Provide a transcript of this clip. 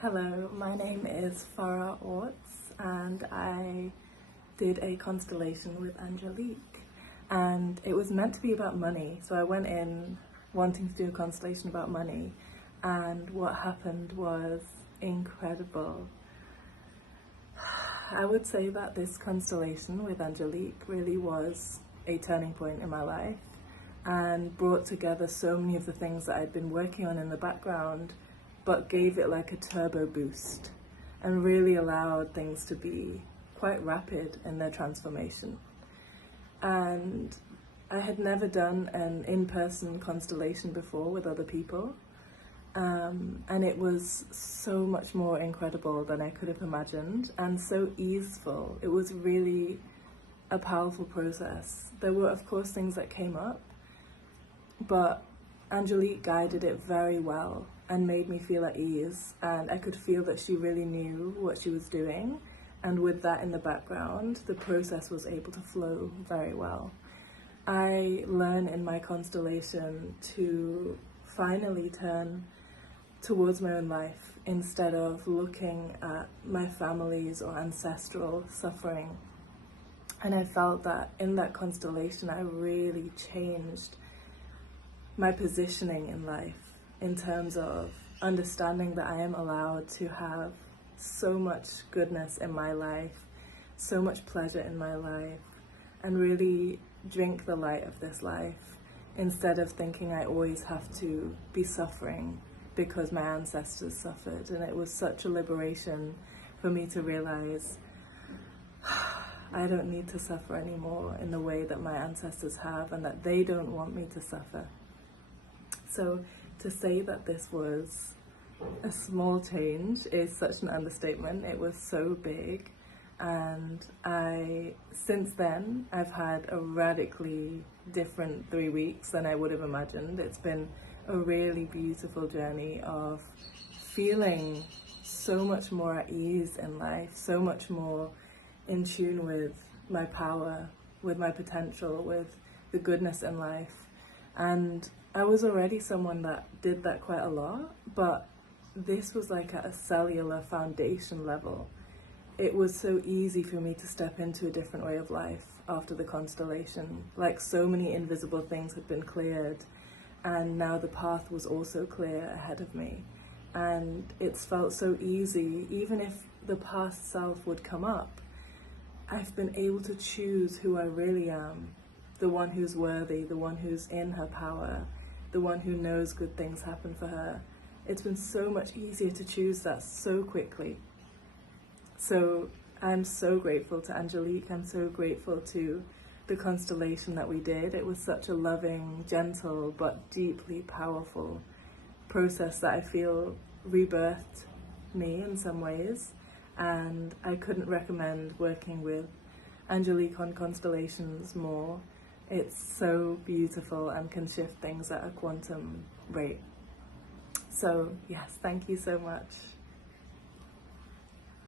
Hello, my name is Farah and I did a constellation with Angelique, and it was meant to be about money. So I went in wanting to do a constellation about money, and what happened was incredible. I would say that this constellation with Angelique really was a turning point in my life and brought together so many of the things that I'd been working on in the background, but gave it like a turbo boost and really allowed things to be quite rapid in their transformation. And I had never done an in-person constellation before with other people, and it was so much more incredible than I could have imagined, and so easeful. It was really a powerful process. There were of course things that came up, but Angelique guided it very well and made me feel at ease, and I could feel that she really knew what she was doing, and with that in the background, the process was able to flow very well. I learned in my constellation to finally turn towards my own life instead of looking at my family's or ancestral suffering. And I felt that in that constellation I really changed my positioning in life in terms of understanding that I am allowed to have so much goodness in my life, so much pleasure in my life, and really drink the light of this life instead of thinking I always have to be suffering because my ancestors suffered. And it was such a liberation for me to realize I don't need to suffer anymore in the way that my ancestors have, and that they don't want me to suffer. So to say that this was a small change is such an understatement. It was so big, and since then I've had a radically different 3 weeks than I would have imagined. It's been a really beautiful journey of feeling so much more at ease in life, so much more in tune with my power, with my potential, with the goodness in life. And I was already someone that did that quite a lot, but this was like at a cellular foundation level. It was so easy for me to step into a different way of life after the constellation. Like, so many invisible things had been cleared, and now the path was also clear ahead of me. And it's felt so easy. Even if the past self would come up, I've been able to choose who I really am, the one who's worthy, the one who's in her power, the one who knows good things happen for her. It's been so much easier to choose that so quickly. So I'm so grateful to Angelique. I'm so grateful to the constellation that we did. It was such a loving, gentle, but deeply powerful process that I feel rebirthed me in some ways. And I couldn't recommend working with Angelique on constellations more. It's so beautiful and can shift things at a quantum rate. So yes, thank you so much.